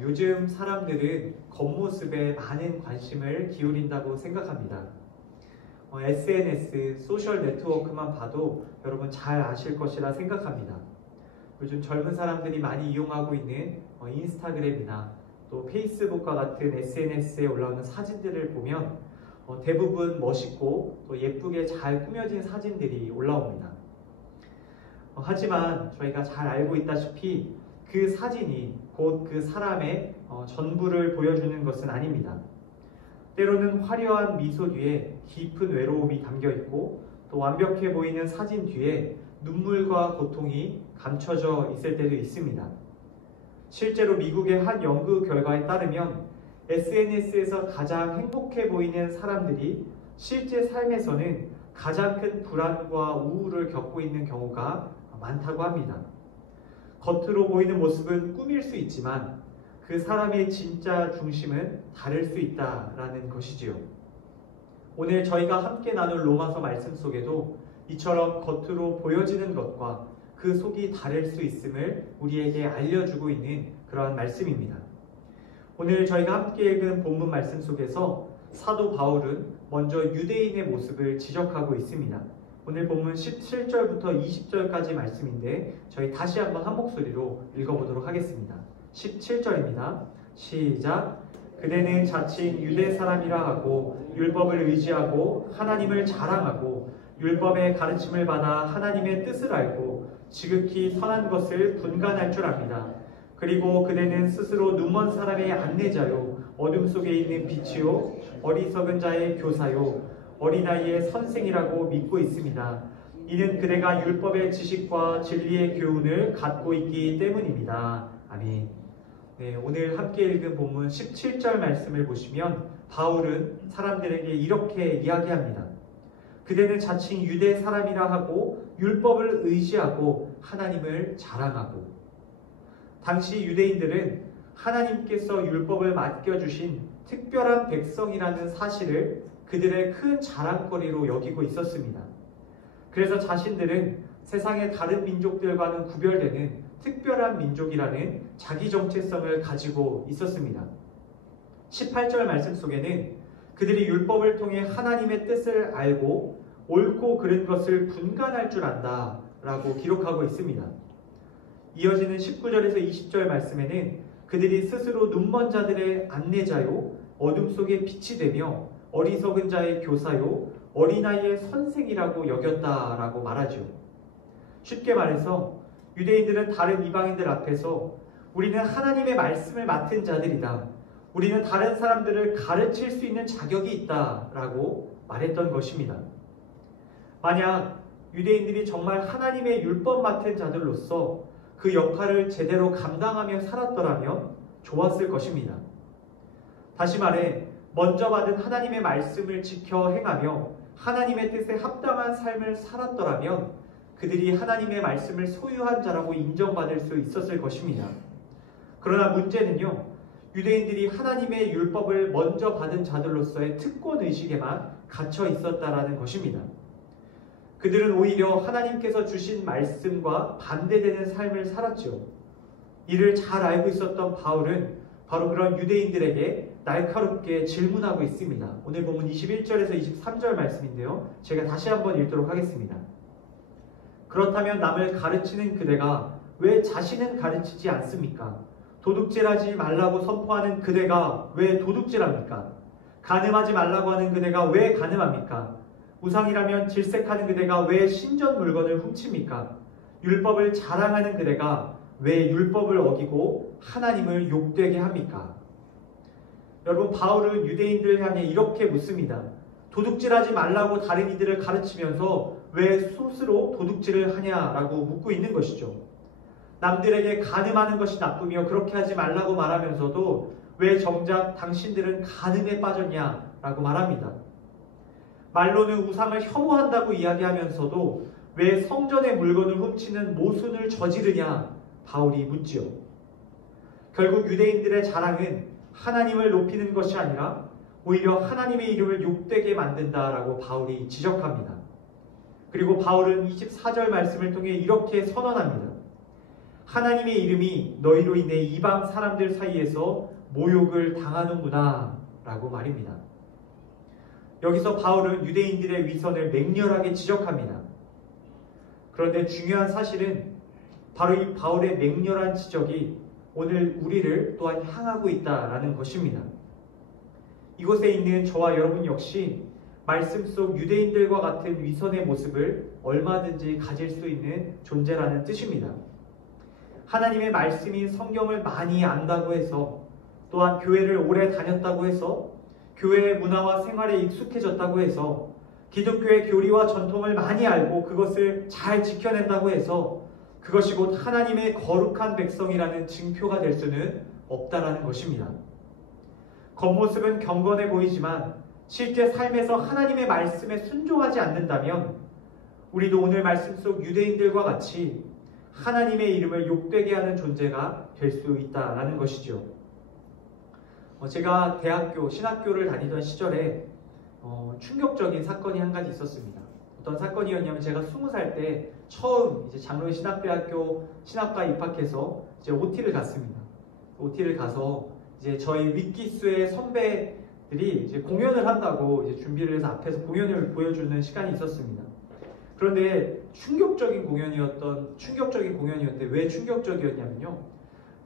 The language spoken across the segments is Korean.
요즘 사람들은 겉모습에 많은 관심을 기울인다고 생각합니다. SNS, 소셜 네트워크만 봐도 여러분 잘 아실 것이라 생각합니다. 요즘 젊은 사람들이 많이 이용하고 있는 인스타그램이나 또 페이스북과 같은 SNS에 올라오는 사진들을 보면 대부분 멋있고 또 예쁘게 잘 꾸며진 사진들이 올라옵니다. 하지만 저희가 잘 알고 있다시피 그 사진이 곧 그 사람의 전부를 보여주는 것은 아닙니다. 때로는 화려한 미소 뒤에 깊은 외로움이 담겨 있고 또 완벽해 보이는 사진 뒤에 눈물과 고통이 감춰져 있을 때도 있습니다. 실제로 미국의 한 연구 결과에 따르면 SNS에서 가장 행복해 보이는 사람들이 실제 삶에서는 가장 큰 불안과 우울을 겪고 있는 경우가 많다고 합니다. 겉으로 보이는 모습은 꾸밀 수 있지만 그 사람의 진짜 중심은 다를 수 있다라는 것이지요. 오늘 저희가 함께 나눌 로마서 말씀 속에도 이처럼 겉으로 보여지는 것과 그 속이 다를 수 있음을 우리에게 알려주고 있는 그러한 말씀입니다. 오늘 저희가 함께 읽은 본문 말씀 속에서 사도 바울은 먼저 유대인의 모습을 지적하고 있습니다. 오늘 본문 17절부터 20절까지 말씀인데 저희 다시 한번 한 목소리로 읽어보도록 하겠습니다. 17절입니다. 시작! 그대는 자칭 유대 사람이라 하고 율법을 의지하고 하나님을 자랑하고 율법의 가르침을 받아 하나님의 뜻을 알고 지극히 선한 것을 분간할 줄 압니다. 그리고 그대는 스스로 눈먼 사람의 안내자요 어둠 속에 있는 빛이요 어리석은 자의 교사요 어린아이의 선생이라고 믿고 있습니다. 이는 그대가 율법의 지식과 진리의 교훈을 갖고 있기 때문입니다. 아멘. 네, 오늘 함께 읽은 본문 17절 말씀을 보시면 바울은 사람들에게 이렇게 이야기합니다. 그대는 자칭 유대 사람이라 하고 율법을 의지하고 하나님을 자랑하고. 당시 유대인들은 하나님께서 율법을 맡겨주신 특별한 백성이라는 사실을 그들의 큰 자랑거리로 여기고 있었습니다. 그래서 자신들은 세상의 다른 민족들과는 구별되는 특별한 민족이라는 자기 정체성을 가지고 있었습니다. 18절 말씀 속에는 그들이 율법을 통해 하나님의 뜻을 알고 옳고 그른 것을 분간할 줄 안다 라고 기록하고 있습니다. 이어지는 19절에서 20절 말씀에는 그들이 스스로 눈먼 자들의 안내자요 어둠 속에 빛이 되며 어리석은 자의 교사요 어린아이의 선생이라고 여겼다라고 말하죠. 쉽게 말해서 유대인들은 다른 이방인들 앞에서 우리는 하나님의 말씀을 맡은 자들이다. 우리는 다른 사람들을 가르칠 수 있는 자격이 있다라고 말했던 것입니다. 만약 유대인들이 정말 하나님의 율법 맡은 자들로서 그 역할을 제대로 감당하며 살았더라면 좋았을 것입니다. 다시 말해 먼저 받은 하나님의 말씀을 지켜 행하며 하나님의 뜻에 합당한 삶을 살았더라면 그들이 하나님의 말씀을 소유한 자라고 인정받을 수 있었을 것입니다. 그러나 문제는요, 유대인들이 하나님의 율법을 먼저 받은 자들로서의 특권의식에만 갇혀 있었다라는 것입니다. 그들은 오히려 하나님께서 주신 말씀과 반대되는 삶을 살았죠. 이를 잘 알고 있었던 바울은 바로 그런 유대인들에게 날카롭게 질문하고 있습니다. 오늘 본문 21절에서 23절 말씀인데요. 제가 다시 한번 읽도록 하겠습니다. 그렇다면 남을 가르치는 그대가 왜 자신은 가르치지 않습니까? 도둑질하지 말라고 선포하는 그대가 왜 도둑질합니까? 간음하지 말라고 하는 그대가 왜 간음합니까? 우상이라면 질색하는 그대가 왜 신전 물건을 훔칩니까? 율법을 자랑하는 그대가 왜 율법을 어기고 하나님을 욕되게 합니까? 여러분, 바울은 유대인들을 향해 이렇게 묻습니다. 도둑질하지 말라고 다른 이들을 가르치면서 왜 스스로 도둑질을 하냐라고 묻고 있는 것이죠. 남들에게 간음하는 것이 나쁘며 그렇게 하지 말라고 말하면서도 왜 정작 당신들은 간음에 빠졌냐라고 말합니다. 말로는 우상을 혐오한다고 이야기하면서도 왜 성전의 물건을 훔치는 모순을 저지르냐 바울이 묻지요. 결국 유대인들의 자랑은 하나님을 높이는 것이 아니라 오히려 하나님의 이름을 욕되게 만든다라고 바울이 지적합니다. 그리고 바울은 24절 말씀을 통해 이렇게 선언합니다. 하나님의 이름이 너희로 인해 이방 사람들 사이에서 모욕을 당하는구나 라고 말입니다. 여기서 바울은 유대인들의 위선을 맹렬하게 지적합니다. 그런데 중요한 사실은 바로 이 바울의 맹렬한 지적이 오늘 우리를 또한 향하고 있다라는 것입니다. 이곳에 있는 저와 여러분 역시 말씀 속 유대인들과 같은 위선의 모습을 얼마든지 가질 수 있는 존재라는 뜻입니다. 하나님의 말씀인 성경을 많이 안다고 해서, 또한 교회를 오래 다녔다고 해서, 교회의 문화와 생활에 익숙해졌다고 해서, 기독교의 교리와 전통을 많이 알고 그것을 잘 지켜낸다고 해서 그것이 곧 하나님의 거룩한 백성이라는 징표가 될 수는 없다라는 것입니다. 겉모습은 경건해 보이지만 실제 삶에서 하나님의 말씀에 순종하지 않는다면 우리도 오늘 말씀 속 유대인들과 같이 하나님의 이름을 욕되게 하는 존재가 될 수 있다라는 것이죠. 제가 대학교, 신학교를 다니던 시절에 충격적인 사건이 한 가지 있었습니다. 어떤 사건이었냐면 제가 20살 때 처음 이제 장로의 신학대학교 신학과에 입학해서 이제 OT를 갔습니다. OT를 가서 이제 저희 윗기수의 선배들이 이제 공연을 한다고 이제 준비를 해서 앞에서 공연을 보여주는 시간이 있었습니다. 그런데 충격적인 공연이었는데 왜 충격적이었냐면요.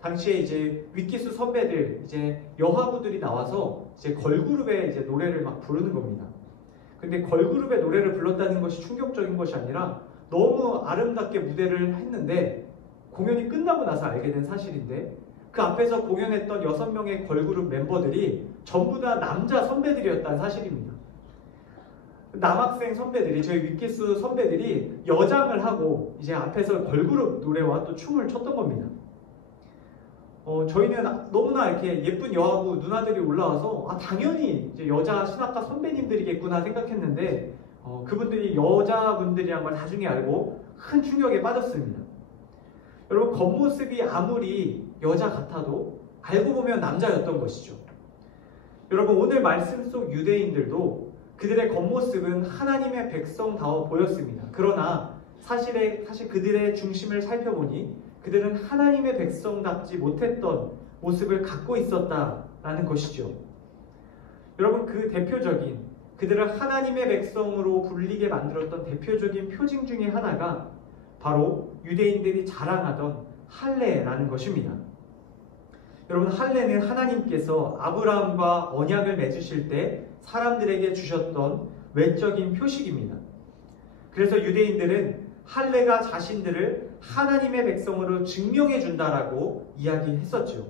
당시에 이제 윗기수 선배들, 이제 여하부들이 나와서 이제 걸그룹의 이제 노래를 막 부르는 겁니다. 근데 걸그룹의 노래를 불렀다는 것이 충격적인 것이 아니라 너무 아름답게 무대를 했는데 공연이 끝나고 나서 알게 된 사실인데 그 앞에서 공연했던 6명의 걸그룹 멤버들이 전부 다 남자 선배들이었다는 사실입니다. 남학생 선배들이, 저희 윗기수 선배들이 여장을 하고 이제 앞에서 걸그룹 노래와 또 춤을 췄던 겁니다. 저희는 너무나 이렇게 예쁜 여하부 누나들이 올라와서 당연히 이제 여자 신학과 선배님들이겠구나 생각했는데 그분들이 여자분들이란 걸 나중에 알고 큰 충격에 빠졌습니다. 여러분, 겉모습이 아무리 여자 같아도 알고 보면 남자였던 것이죠. 여러분, 오늘 말씀 속 유대인들도 그들의 겉모습은 하나님의 백성다워 보였습니다. 그러나 사실 그들의 중심을 살펴보니 그들은 하나님의 백성답지 못했던 모습을 갖고 있었다라는 것이죠. 여러분, 그 대표적인, 그들을 하나님의 백성으로 불리게 만들었던 대표적인 표징 중에 하나가 바로 유대인들이 자랑하던 할례라는 것입니다. 여러분, 할례는 하나님께서 아브라함과 언약을 맺으실 때 사람들에게 주셨던 외적인 표식입니다. 그래서 유대인들은 할례가 자신들을 하나님의 백성으로 증명해 준다라고 이야기했었죠.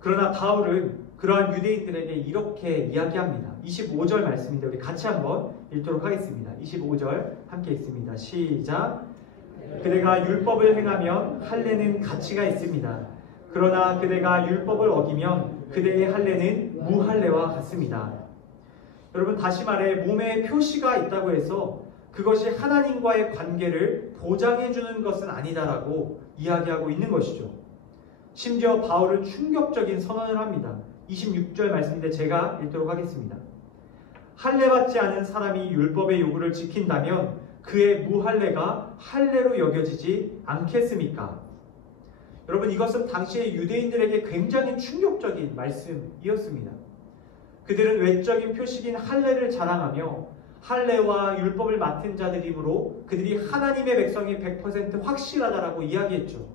그러나 바울은 그러한 유대인들에게 이렇게 이야기합니다. 25절 말씀인데 우리 같이 한번 읽도록 하겠습니다. 25절 함께 읽습니다. 시작. 그대가 율법을 행하면 할례는 가치가 있습니다. 그러나 그대가 율법을 어기면 그대의 할례는 무할례와 같습니다. 여러분, 다시 말해 몸에 표시가 있다고 해서 그것이 하나님과의 관계를 보장해 주는 것은 아니다라고 이야기하고 있는 것이죠. 심지어 바울은 충격적인 선언을 합니다. 26절 말씀인데 제가 읽도록 하겠습니다. 할례받지 않은 사람이 율법의 요구를 지킨다면 그의 무할례가 할례로 여겨지지 않겠습니까? 여러분, 이것은 당시의 유대인들에게 굉장히 충격적인 말씀이었습니다. 그들은 외적인 표식인 할례를 자랑하며 할례와 율법을 맡은 자들이므로 그들이 하나님의 백성이 100% 확실하다라고 이야기했죠.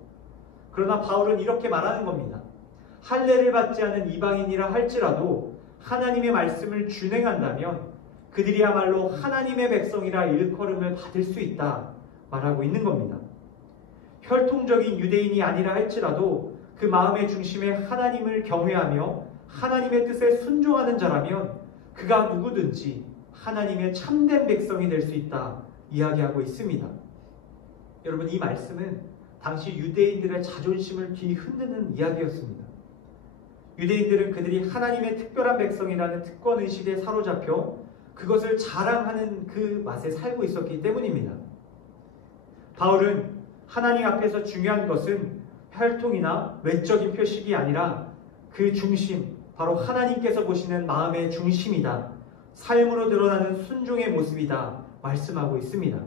그러나 바울은 이렇게 말하는 겁니다. 할례를 받지 않은 이방인이라 할지라도 하나님의 말씀을 준행한다면 그들이야말로 하나님의 백성이라 일컬음을 받을 수 있다 말하고 있는 겁니다. 혈통적인 유대인이 아니라 할지라도 그 마음의 중심에 하나님을 경외하며 하나님의 뜻에 순종하는 자라면 그가 누구든지 하나님의 참된 백성이 될 수 있다 이야기하고 있습니다. 여러분, 이 말씀은 당시 유대인들의 자존심을 뒤흔드는 이야기였습니다. 유대인들은 그들이 하나님의 특별한 백성이라는 특권의식에 사로잡혀 그것을 자랑하는 그 맛에 살고 있었기 때문입니다. 바울은 하나님 앞에서 중요한 것은 혈통이나 외적인 표식이 아니라 그 중심, 바로 하나님께서 보시는 마음의 중심이다. 삶으로 드러나는 순종의 모습이다 말씀하고 있습니다.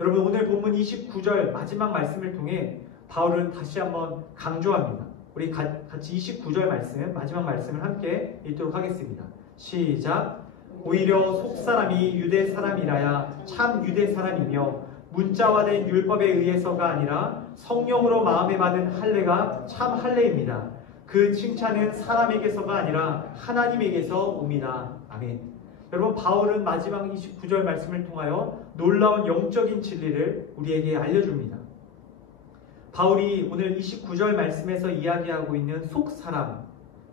여러분, 오늘 본문 29절 마지막 말씀을 통해 바울은 다시 한번 강조합니다. 우리 같이 29절 말씀, 마지막 말씀을 함께 읽도록 하겠습니다. 시작. 오히려 속사람이 유대 사람이라야 참 유대 사람이며 문자화된 율법에 의해서가 아니라 성령으로 마음에 받은 할례가 참 할례입니다. 그 칭찬은 사람에게서가 아니라 하나님에게서 옵니다. 아멘. 여러분, 바울은 마지막 29절 말씀을 통하여 놀라운 영적인 진리를 우리에게 알려줍니다. 바울이 오늘 29절 말씀에서 이야기하고 있는 속사람,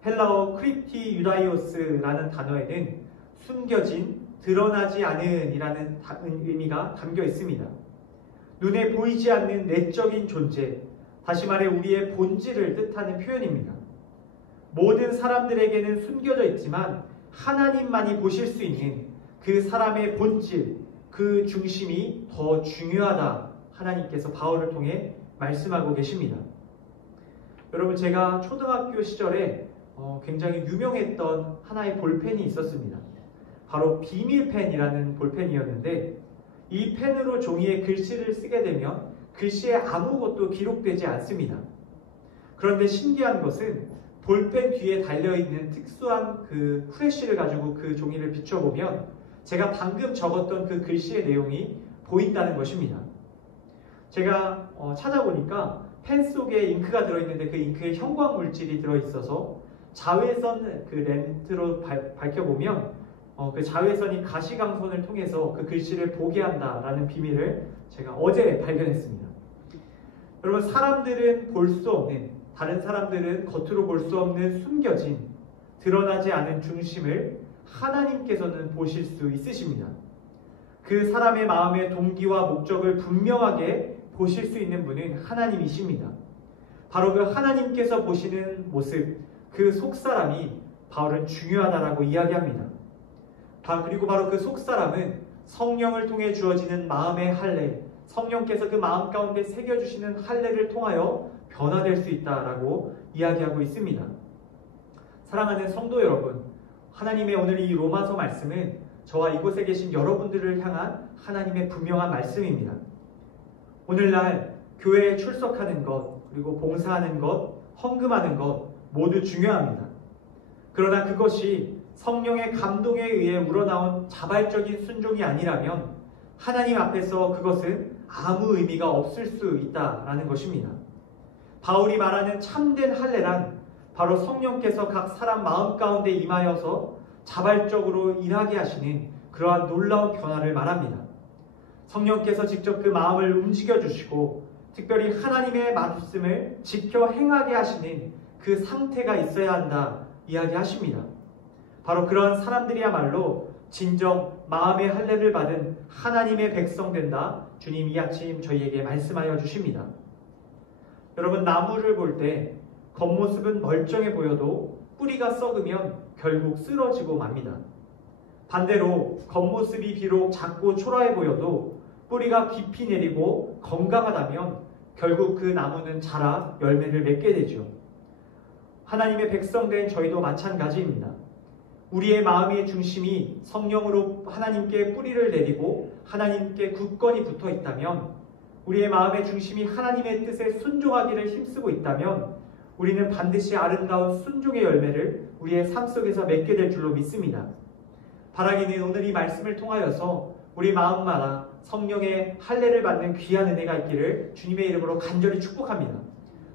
헬라어 크리티 유다이오스라는 단어에는 숨겨진, 드러나지 않은 이라는 의미가 담겨 있습니다. 눈에 보이지 않는 내적인 존재, 다시 말해 우리의 본질을 뜻하는 표현입니다. 모든 사람들에게는 숨겨져 있지만 하나님만이 보실 수 있는 그 사람의 본질, 그 중심이 더 중요하다. 하나님께서 바울을 통해 말씀하고 계십니다. 여러분, 제가 초등학교 시절에 굉장히 유명했던 하나의 볼펜이 있었습니다. 바로 비밀펜이라는 볼펜이었는데, 이 펜으로 종이에 글씨를 쓰게 되면 글씨에 아무것도 기록되지 않습니다. 그런데 신기한 것은 볼펜 뒤에 달려있는 특수한 그 후레쉬를 가지고 그 종이를 비춰보면 제가 방금 적었던 그 글씨의 내용이 보인다는 것입니다. 제가 찾아보니까 펜 속에 잉크가 들어있는데 그 잉크에 형광 물질이 들어있어서 자외선 그 렌트로 밝혀보면 그 자외선이 가시광선을 통해서 그 글씨를 보게 한다라는 비밀을 제가 어제 발견했습니다. 여러분, 사람들은 볼 수 없는, 다른 사람들은 겉으로 볼 수 없는 숨겨진, 드러나지 않은 중심을 하나님께서는 보실 수 있으십니다. 그 사람의 마음의 동기와 목적을 분명하게 보실 수 있는 분은 하나님이십니다. 바로 그 하나님께서 보시는 모습, 그 속사람이 바울은 중요하다라고 이야기합니다. 그리고 바로 그 속사람은 성령을 통해 주어지는 마음의 할례, 성령께서 그 마음 가운데 새겨주시는 할례를 통하여 변화될 수 있다라고 이야기하고 있습니다. 사랑하는 성도 여러분, 하나님의 오늘 이 로마서 말씀은 저와 이곳에 계신 여러분들을 향한 하나님의 분명한 말씀입니다. 오늘날 교회에 출석하는 것, 그리고 봉사하는 것, 헌금하는 것 모두 중요합니다. 그러나 그것이 성령의 감동에 의해 우러나온 자발적인 순종이 아니라면 하나님 앞에서 그것은 아무 의미가 없을 수 있다라는 것입니다. 바울이 말하는 참된 할례란 바로 성령께서 각 사람 마음 가운데 임하여서 자발적으로 일하게 하시는 그러한 놀라운 변화를 말합니다. 성령께서 직접 그 마음을 움직여 주시고 특별히 하나님의 말씀을 지켜 행하게 하시는 그 상태가 있어야 한다 이야기하십니다. 바로 그런 사람들이야말로 진정 마음의 할례를 받은 하나님의 백성 된다. 주님 이 아침 저희에게 말씀하여 주십니다. 여러분, 나무를 볼 때 겉모습은 멀쩡해 보여도 뿌리가 썩으면 결국 쓰러지고 맙니다. 반대로 겉모습이 비록 작고 초라해 보여도 뿌리가 깊이 내리고 건강하다면 결국 그 나무는 자라 열매를 맺게 되죠. 하나님의 백성 된 저희도 마찬가지입니다. 우리의 마음의 중심이 성령으로 하나님께 뿌리를 내리고 하나님께 굳건히 붙어 있다면, 우리의 마음의 중심이 하나님의 뜻에 순종하기를 힘쓰고 있다면 우리는 반드시 아름다운 순종의 열매를 우리의 삶 속에서 맺게 될 줄로 믿습니다. 바라기는 오늘 이 말씀을 통하여서 우리 마음마다 성령의 할례를 받는 귀한 은혜가 있기를 주님의 이름으로 간절히 축복합니다.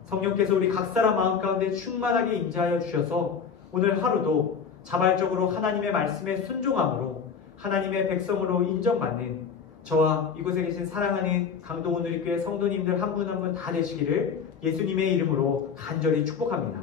성령께서 우리 각 사람 마음 가운데 충만하게 임재하여 주셔서 오늘 하루도 자발적으로 하나님의 말씀에 순종함으로 하나님의 백성으로 인정받는 저와 이곳에 계신 사랑하는 강동원 우리교회 성도님들 한 분 한 분 다 되시기를 예수님의 이름으로 간절히 축복합니다.